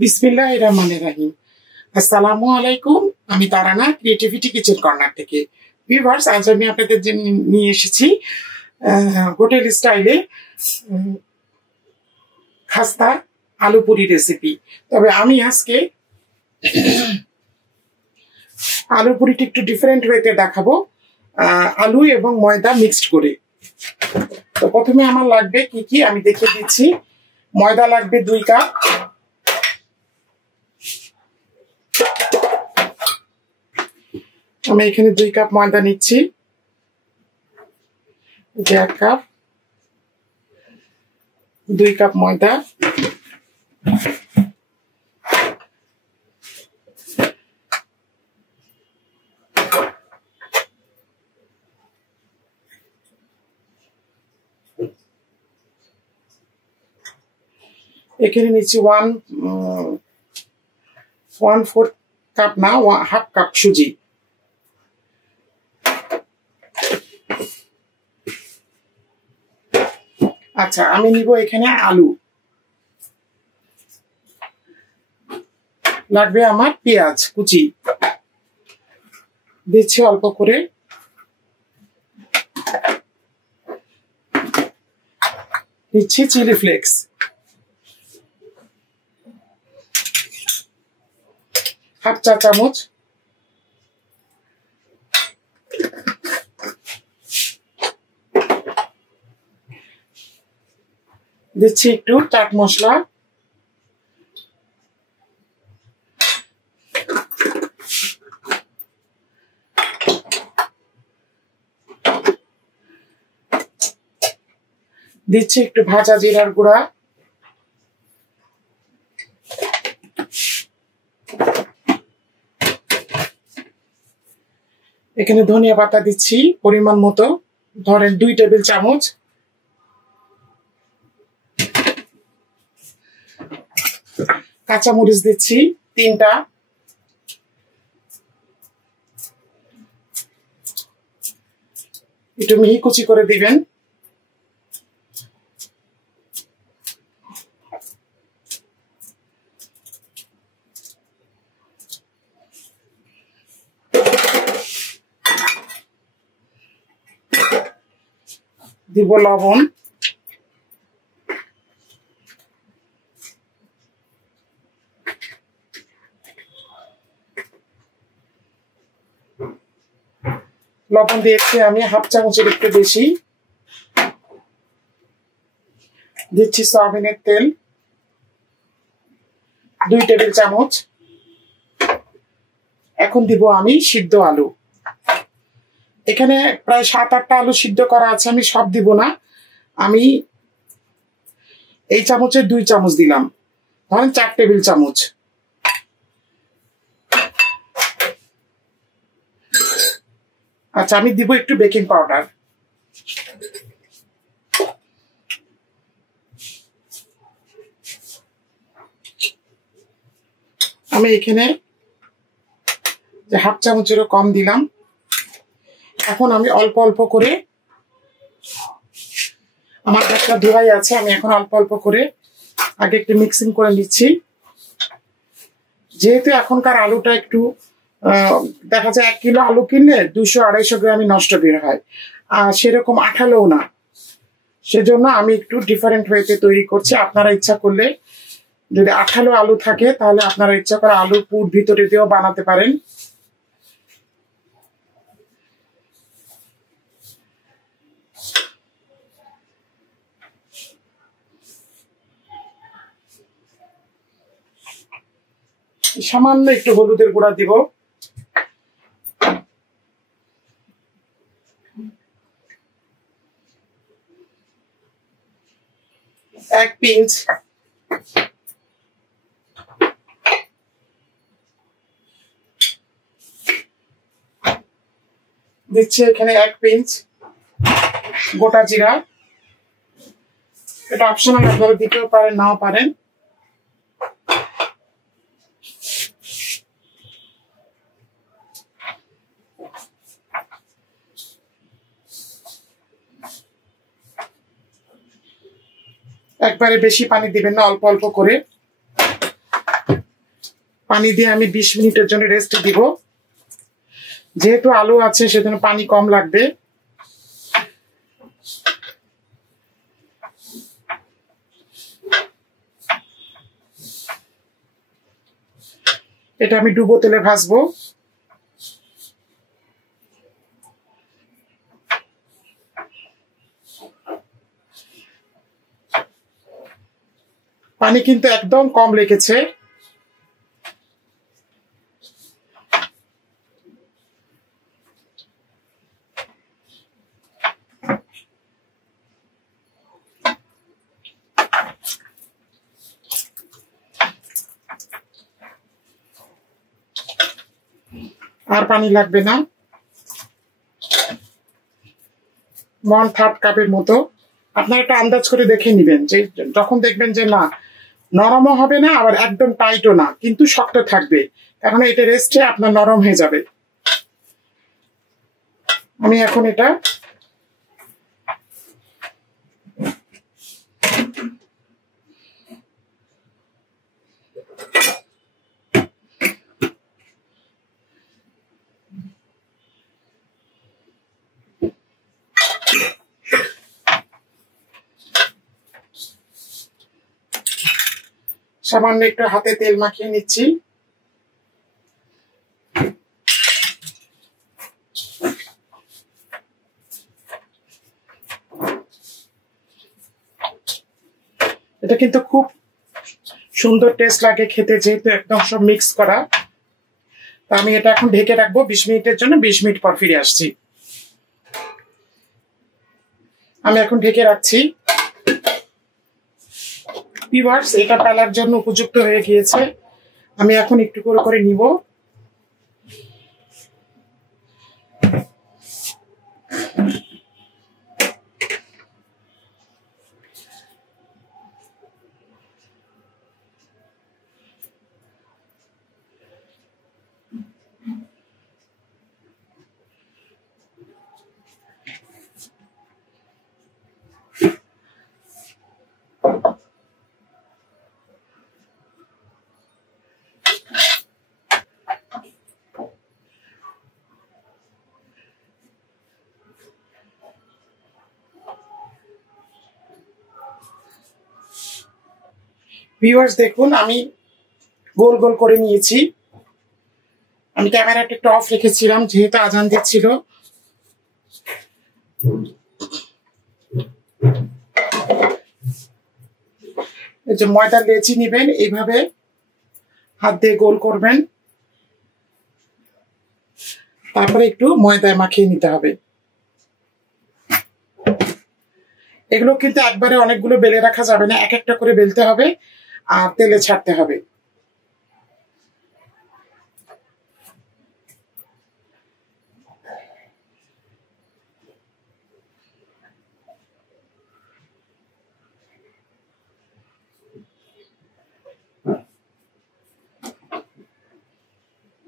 বিসমিল্লাহির রহমানির রহিম। আসসালামু আলাইকুম। আমি তারানা, ক্রিয়েটিভিটি কিচেন কর্নার থেকে। ভিউয়ার্স, আজ আমি আপনাদের জন্য নিয়ে এসেছি হোটেল স্টাইলে খাস্তা আলু পুরি রেসিপি। তবে আমি আজকে আলু পুরিটি একটু ডিফারেন্ট ওয়েতে দেখাবো, আলু এবং ময়দা মিক্সড করে। তো প্রথমে আমার লাগবে কি কি আমি দেখিয়ে দিচ্ছি। ময়দা লাগবে 2 কাপ, আমি এখানে 2 কাপ ময়দা নিচ্ছি। 1 কাপ, 2 কাপ ময়দা, এখানে নিচ্ছি 1/4 কাপ না, 1/2 কাপ সুজি। আচ্ছা, আমি নিব এখানে আলু, লাগবে আমার পেঁয়াজ কুচি, দিচ্ছি অল্প করে, দিচ্ছি চিলি ফ্লেক্স, হাফ চা চামচ, দিচ্ছি একটু চাট মশলা, দিচ্ছি একটু ভাজা জিরার গুঁড়া, এখানে ধনিয়া পাতা দিচ্ছি পরিমাণ মতো, ধরেন 2 টেবিল চামচ, কাঁচামরিচ দিচ্ছি 3টা, একটু মিহি কুচি করে দিবেন, দিব লবণ, লবণ দিয়েছি আমি হাফ চামচের একটু বেশি, দিচ্ছি সয়াবিনের তেল 2 টেবিল চামচ। এখন দিব আমি সিদ্ধ আলু, এখানে প্রায় 7-8টা আলু সিদ্ধ করা আছে, আমি সব দিব না, আমি এই চামচের 2 চামচ দিলাম, ধরেন 4 টেবিল চামচ। আচ্ছা, আমি দিব একটু বেকিং পাউডার, আমি এখানে হাফ চামচেরও কম দিলাম। এখন আমি অল্প অল্প করে, আমার হাতটা ধোয়াই আছে, আমি এখন অল্প অল্প করে আগে একটু মিক্সিং করে নিচ্ছি। যেহেতু এখনকার আলুটা একটু দেখা যায় 1 কিলো আলু কিনলে 200-250 গ্রামই নষ্ট বের হয়, আর সেরকম আঠালোও না, সেজন্য আমি একটু ডিফারেন্ট ওয়েতে তৈরি করছি। আপনারা ইচ্ছা করলে যদি আঠালো আলু থাকে তাহলে আপনারা ইচ্ছা করে আলুর পুর ভিতরে দিয়েও বানাতে পারেন। সামান্য একটু হলুদের গুঁড়া দিব, 1 পিঞ্চ, দিচ্ছি এখানে 1 পিঞ্চ গোটা জিরা, এটা অপশনাল, আপনারা দিতেও পারেন নাও পারেন। একবারে বেশি পানি দিবেন না, অল্প অল্প করে। পানি দিয়ে আমি 20 মিনিটের জন্য রেস্ট দিব। যেহেতু আলু আছে সেজন্য পানি কম লাগবে। এটা আমি ডুবো তেলে ভাজবো। পানি কিন্তু একদম কম লেগেছে। আর পানি লাগবে না, 1/3 কাপের মতো। আপনারা একটা আন্দাজ করে দেখে নিবেন, যে যখন দেখবেন যে না নরমও হবে না আবার একদম টাইটও না, কিন্তু শক্ত থাকবে, কারণ এটা রেস্টে আপনার নরম হয়ে যাবে। আমি এখন এটা সামান্য একটু হাতে তেল মাখিয়ে নিচ্ছি। এটা কিন্তু খুব সুন্দর টেস্ট লাগে খেতে, যেহেতু একদম সব মিক্স করা। তা আমি এটা এখন ঢেকে রাখবো 20 মিনিটের জন্য। 20 মিনিট পর ফিরে আসছি। আমি এখন ঢেকে রাখছি। ভিউয়ার্স, এটা পালার জন্য উপযুক্ত হয়ে গিয়েছে। আমি এখন একটু করে করে নিব। ভিউয়ার্স দেখুন, আমি গোল গোল করে নিয়েছি। আমি ক্যামেরাটা একটু অফ রেখেছিলাম যেহেতু আজান দিচ্ছিল। এই যে ময়দার লেচি নিবেন, এইভাবে হাত দিয়ে গোল করবেন, তারপরে একটু ময়দায় মাখিয়ে নিতে হবে। এগুলো কিন্তু একবারে অনেকগুলো বেলে রাখা যাবে না, এক একটা করে বেলতে হবে আর তেলে ছাড়তে হবে।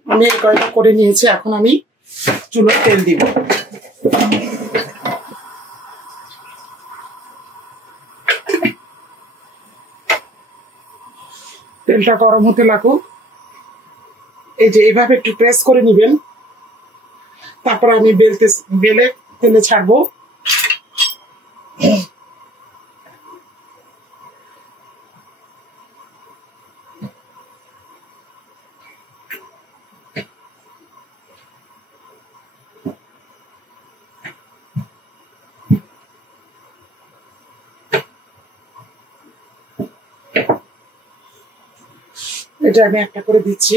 আমি এই কয়টা করে নিয়েছি, এখন আমি চুলোয় তেল দিব। তেলটা গরম হতে লাগুক। এই যে এইভাবে একটু প্রেস করে নিবেন, তারপর আমি বেলে তেলে ছাড়বো। এটা আমি একটা করে দিচ্ছি।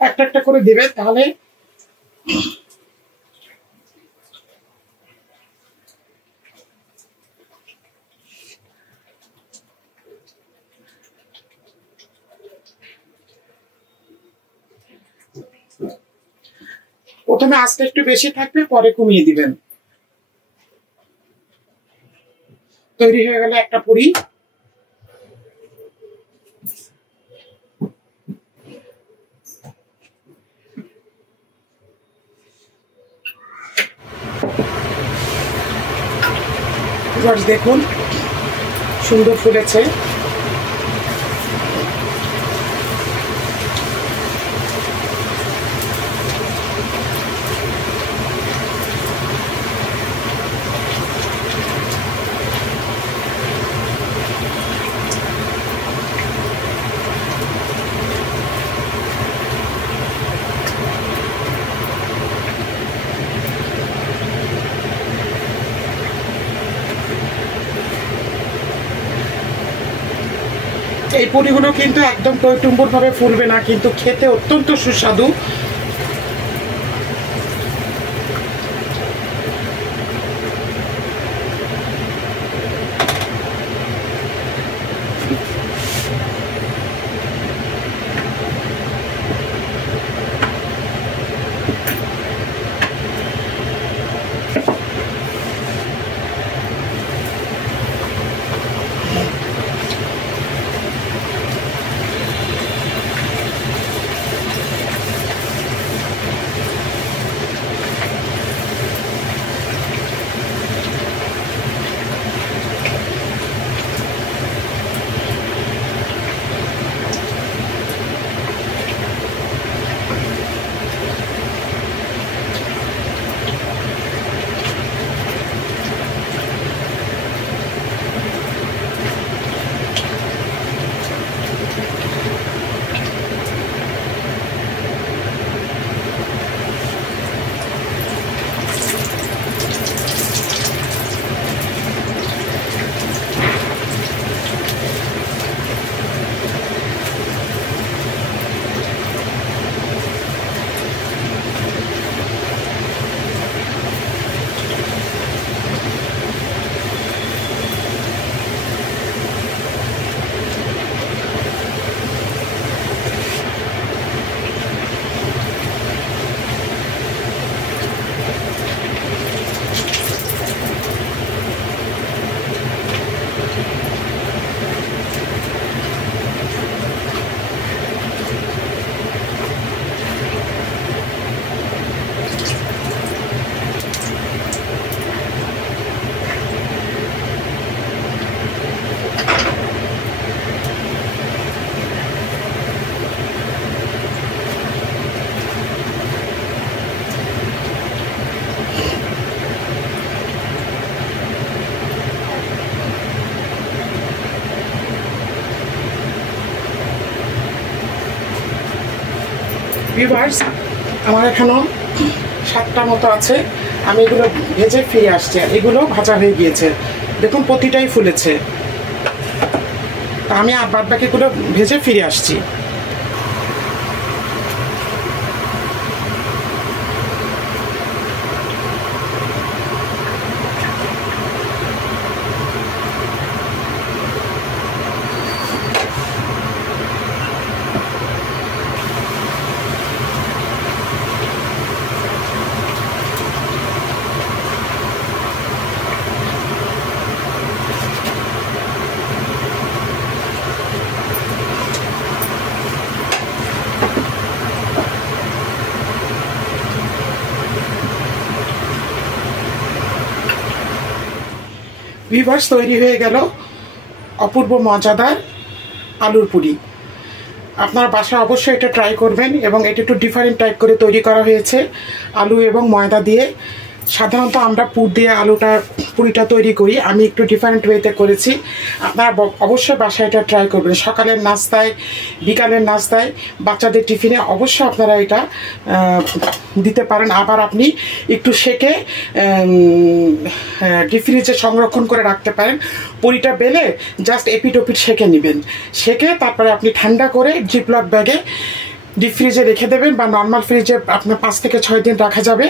একটা একটা করে দেবে, তাহলে প্রথমে আঁচটা একটু বেশি থাকবে, পরে কমিয়ে দিবেন। তৈরি হয়ে গেল একটা পুরি। দেখুন সুন্দর ফুলেছে। এই পুরিগুলো কিন্তু একদম টইটুম্বুর ভাবে ফুলবে না, কিন্তু খেতে অত্যন্ত সুস্বাদু। ভিউয়ার্স, আমার এখনো 7টা মতো আছে। আমি এগুলো ভেজে ফিরে আসছি। এগুলো ভাজা হয়ে গিয়েছে, দেখুন প্রতিটাই ফুলেছে। আমি আর বাদ বাকিগুলো ভেজে ফিরে আসছি। ভিউয়ার্স, তৈরি হয়ে গেল অপূর্ব মজাদার আলুর পুরি। আপনার বাসায় অবশ্যই এটা ট্রাই করবেন, এবং এটা একটু ডিফারেন্ট টাইপ করে তৈরি করা হয়েছে আলু এবং ময়দা দিয়ে। সাধারণত আমরা পুর দিয়ে পুরিটা তৈরি করি, আমি একটু ডিফারেন্ট ওয়েতে করেছি। আপনারা অবশ্যই বাসায় এটা ট্রাই করবেন। সকালের নাস্তায়, বিকালের নাস্তায়, বাচ্চাদের টিফিনে অবশ্যই আপনারা এটা দিতে পারেন। আবার আপনি একটু সেকে ডিপ ফ্রিজে সংরক্ষণ করে রাখতে পারেন। পুরিটা বেলে জাস্ট এপিট ওপিট সেকে নেবেন, সেকে তারপরে আপনি ঠান্ডা করে জিপলক ব্যাগে ডিপ ফ্রিজে রেখে দেবেন, বা নর্মাল ফ্রিজে আপনার 5 থেকে 6 দিন রাখা যাবে।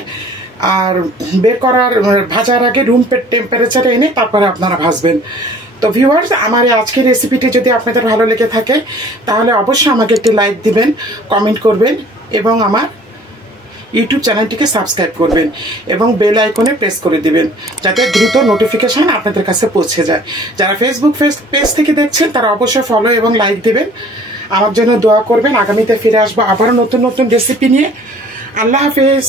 আর বের করার ভাজার আগে রুম টেম্পারেচারে এনে তারপরে আপনারা ভাজবেন। তো ভিউয়ার্স, আমার এই আজকের রেসিপিটি যদি আপনাদের ভালো লেগে থাকে তাহলে অবশ্যই আমাকে একটি লাইক দিবেন, কমেন্ট করবেন, এবং আমার ইউটিউব চ্যানেলটিকে সাবস্ক্রাইব করবেন এবং বেল আইকনে প্রেস করে দিবেন যাতে দ্রুত নোটিফিকেশন আপনাদের কাছে পৌঁছে যায়। যারা ফেসবুক পেজ থেকে দেখছেন তারা অবশ্যই ফলো এবং লাইক দেবেন, আমার জন্য দোয়া করবেন। আগামীতে ফিরে আসবো আবারও নতুন নতুন রেসিপি নিয়ে। আল্লাহ হাফেজ।